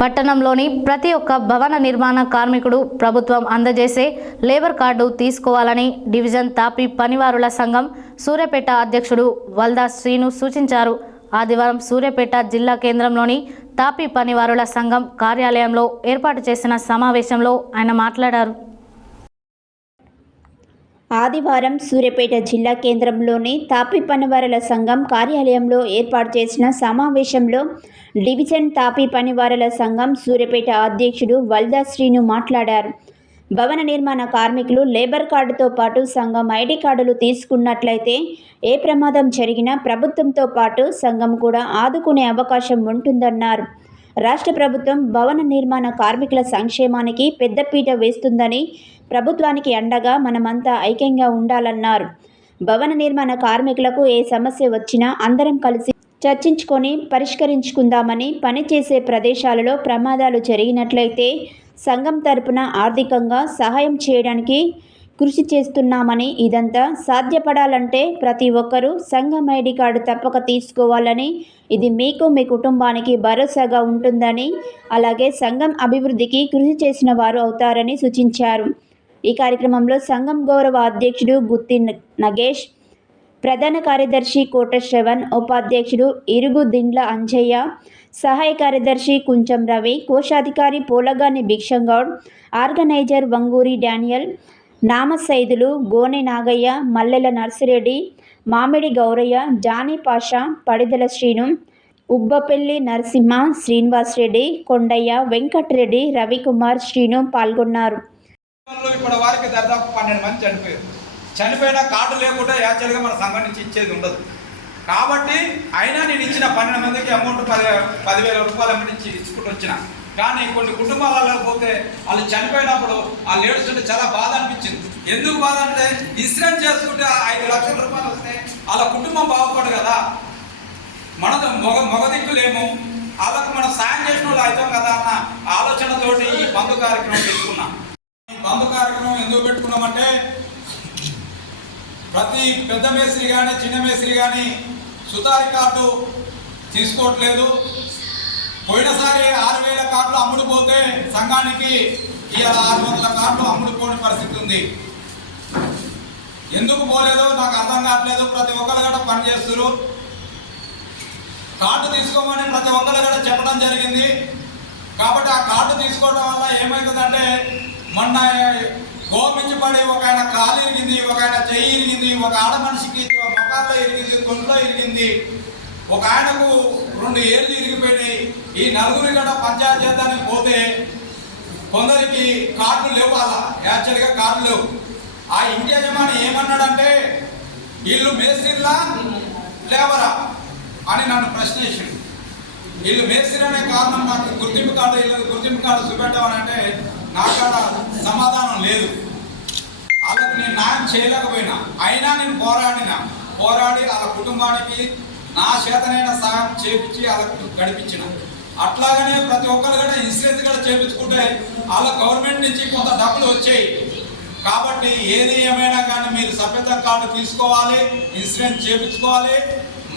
పట్టణంలోని ప్రతి ఒక్క భవన నిర్మాణ కార్మికుడు ప్రభుత్వం అందజేసే లేబర్ కార్డు తీసుకోవాలని డివిజన్ తాపీ పనివారుల సంఘం సూర్యాపేట అధ్యక్షుడు వల్దా శ్రీను సూచించారు. ఆదివారం సూర్యాపేట జిల్లా కేంద్రంలోని తాపీ పనివారుల సంఘం కార్యాలయంలో ఏర్పాటు చేసిన సమావేశంలో ఆయన మాట్లాడారు. ఆదివారం సూర్యాపేట జిల్లా కేంద్రంలోని తాపీ పనివారుల సంఘం కార్యాలయంలో ఏర్పాటు చేసిన సమావేశంలో డివిజన్ తాపీ పనివారుల సంఘం సూర్యాపేట అధ్యక్షుడు వల్దా శ్రీను మాట్లాడారు. భవన నిర్మాణ కార్మికులు లేబర్ కార్డుతో పాటు సంఘం ఐడి కార్డులు తీసుకున్నట్లయితే ఏ ప్రమాదం జరిగినా ప్రభుత్వంతో పాటు సంఘం కూడా ఆదుకునే అవకాశం ఉంటుందన్నారు. రాష్ట్ర ప్రభుత్వం భవన నిర్మాణ కార్మికుల సంక్షేమానికి పెద్దపీట వేస్తుందని, ప్రభుత్వానికి అండగా మనమంతా ఐక్యంగా ఉండాలన్నారు. భవన నిర్మాణ కార్మికులకు ఏ సమస్య వచ్చినా అందరం కలిసి చర్చించుకొని పరిష్కరించుకుందామని, పనిచేసే ప్రదేశాలలో ప్రమాదాలు జరిగినట్లయితే సంఘం తరపున ఆర్థికంగా సహాయం చేయడానికి కృషి చేస్తున్నామని, ఇదంతా సాధ్యపడాలంటే ప్రతి ఒక్కరూ సంఘం ఐడి కార్డు తప్పక తీసుకోవాలని, ఇది మీకు మీ కుటుంబానికి భరోసాగా ఉంటుందని, అలాగే సంఘం అభివృద్ధికి కృషి చేసిన వారు అవుతారని సూచించారు. ఈ కార్యక్రమంలో సంఘం గౌరవ అధ్యక్షుడు గుత్తి నగేష్, ప్రధాన కార్యదర్శి కోట శ్రవణ్, ఉపాధ్యక్షుడు ఇరుగు దిండ్ల అంజయ్య, సహాయ కార్యదర్శి కుంచం రవి, కోశాధికారి పోలగాని భిక్షంగౌడ్, ఆర్గనైజర్ వంగూరి డానియల్, నామసైదులు గోనె నాగయ్య, మల్లెల నర్సిరెడ్డి, మామిడి గౌరయ్య, జానీ పాషా, పడిదల శ్రీను, ఉబ్బపెల్లి నరసింహ, శ్రీనివాస్ రెడ్డి, కొండయ్య, వెంకటరెడ్డి, రవికుమార్, శ్రీను పాల్గొన్నారు. ఇప్పటి వారికి దాదాపు 12 మంది చనిపోయారు. చనిపోయిన కార్డు లేకుండా యాక్చువల్గా మన సంఘం నుంచి ఇచ్చేది ఉండదు. కాబట్టి అయినా నేను ఇచ్చిన 12 మందికి అమౌంట్ 10,000 రూపాయల నుంచి ఇచ్చుకుంటూ వచ్చిన. కానీ కొన్ని కుటుంబాలలో పోతే వాళ్ళు చనిపోయినప్పుడు వాళ్ళు ఏడుస్తుంటే చాలా బాధ అనిపించింది. ఎందుకు బాధ అంటే ఇన్సూరెన్స్ చేసుకుంటే 5 లక్షల రూపాయలు వస్తే వాళ్ళ కుటుంబం బాగుపడు కదా, మన మగ దిక్కులేము, వాళ్ళకు మనం సాయం చేసిన వాళ్ళు అవుతాం కదా అన్న ఆలోచనతోటి ఈ బంధు కార్యక్రమం పెట్టుకున్నాం. బంధు కార్యక్రమం ఎందుకు పెట్టుకున్నామంటే ప్రతి పెద్ద మేస్త్రి కానీ చిన్న మేస్త్రి కానీ సుతారి కార్డు తీసుకోవట్లేదు. పోయినసారి 6,000 కార్డులు అమ్ముడుపోతే సంఘానికి ఇవాళ 600 కార్డులు అమ్ముడుపోని పరిస్థితి ఉంది. ఎందుకు పోలేదో నాకు అర్థం కావట్లేదు. ప్రతి ఒక్కరు కూడా పనిచేస్తారు. కార్డు తీసుకోమని ప్రతి ఒక్కరు కూడా చెప్పడం జరిగింది. కాబట్టి ఆ కార్డు తీసుకోవడం వల్ల ఏమవుతుందంటే మొన్న గోమించి పడి ఒక ఆయన కాలు ఇరిగింది, ఒక ఆయన చెయ్యి ఇరిగింది, ఒక ఆడ మనిషికి మొఖాల్లో ఇరిగింది, తొంట్లో ఇరిగింది, ఒక ఆయనకు 2 ఏళ్ళు ఇరిగిపోయినాయి. ఈ నలుగురి గడ పంచాయతీ చేద్దానికి పోతే కొందరికి కార్డులు లేవు. అలా యాక్చువల్గా కార్డులు లేవు. ఆ ఇంటి యజమాని ఏమన్నాడంటే వీళ్ళు మేస్త్రిలా లేవరా అని నన్ను ప్రశ్న వేసాడు. వీళ్ళు మేస్త్రి అనే కారణం నాకు గుర్తింపు కార్డు చూపెట్టామని అంటే నాకాడ సమాధానం లేదు. వాళ్ళకు నేను న్యాయం చేయలేకపోయినా, అయినా నేను పోరాడి వాళ్ళ కుటుంబానికి నా చేతనైన సహాయం చేపించి వాళ్ళకు గడిపించిన. అట్లాగనే ప్రతి ఒక్కరు కూడా ఇన్సూరెన్స్ కూడా చేపించుకుంటే వాళ్ళ గవర్నమెంట్ నుంచి కొంత డబ్బులు వచ్చాయి. కాబట్టి ఏది ఏమైనా కానీ మీరు సభ్యత కార్డు తీసుకోవాలి, ఇన్సూరెన్స్ చేపించుకోవాలి.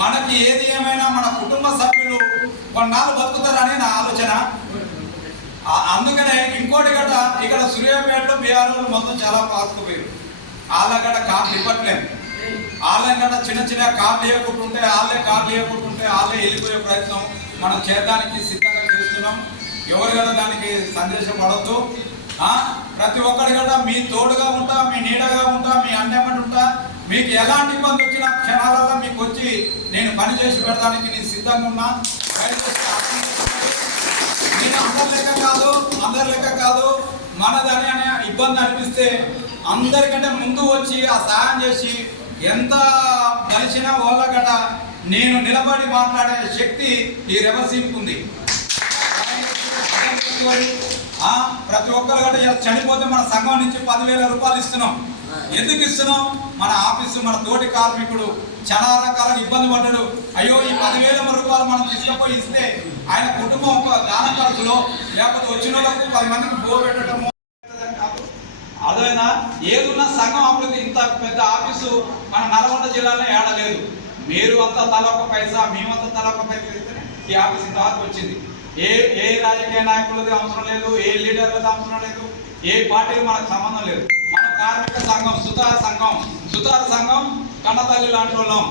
మనకి ఏది ఏమైనా మన కుటుంబ సభ్యులు కొన్నాళ్ళు బతుకుతారని నా ఆలోచన. అందుకనే ఇంకోటి గట్ట ఇక్కడ సూర్యాపేటలో బీఆర్ఓలు మొత్తం చాలా పాతుకుపోయారు. వాళ్ళ గట్ట కార్లు ఇవ్వట్లేదు. వాళ్ళ గట్ట చిన్న కార్లు వేయకుంటుంటే వాళ్ళే వెళ్ళిపోయే ప్రయత్నం మనం చేయడానికి సిద్ధంగా చేస్తున్నాం. ఎవరు కూడా దానికి సందేశం పడద్దు. ప్రతి ఒక్కరి కూడా మీ తోడుగా ఉంటా, మీ నీడగా ఉంటా, మీ అండమని ఉంటా. మీకు ఎలాంటి ఇబ్బంది వచ్చిన క్షణాలలో మీకు వచ్చి నేను పని చేసి పెడతానికి నేను సిద్ధంగా ఉన్నా. నేను అందరి లెక్క కాదు మనదని అనే ఇబ్బంది అనిపిస్తే అందరికంటే ముందు వచ్చి ఆ సాయం చేసి ఎంత కలిసిన వాళ్ళ గట నేను నిలబడి మాట్లాడే శక్తి ఈ రెవల్యూషన్కి ఉంది. ప్రతి ఒక్కరు గట చనిపోతే మన సంఘం నుంచి 10,000 రూపాయలు ఇస్తున్నాం. ఎందుకు ఇస్తున్నాం? మన ఆఫీసు మన తోటి కార్మికుడు చాలా రకాలుగా ఇబ్బంది పడ్డాడు. అయ్యో ఈ 10,000 రూపాయలు మనం తీసుకుపోయి ఇస్తే ఆయన కుటుంబం దాన ఖర్చులో లేకపోతే వచ్చిన వాళ్ళకు 10 మందికి బో పెట్టడము అదైనా ఏదున్నా సంఘం అభివృద్ధి. ఇంత పెద్ద ఆఫీసు మన నల్గొండ జిల్లాలో ఏడలేదు. మీరు అంతా తల ఒక పైసా, మేమంతా తల ఒక పైసా ఇస్తేనే ఈ ఆఫీస్ ఇంతవరకు వచ్చింది. ఏ రాజకీయ నాయకులది అవసరం లేదు, ఏ లీడర్లది అవసరం లేదు, ఏ పార్టీకి మనకు సంబంధం లేదు. మన కార్మిక సంఘం సుతార సంఘం కన్నతల్లి లాంటి వాళ్ళం.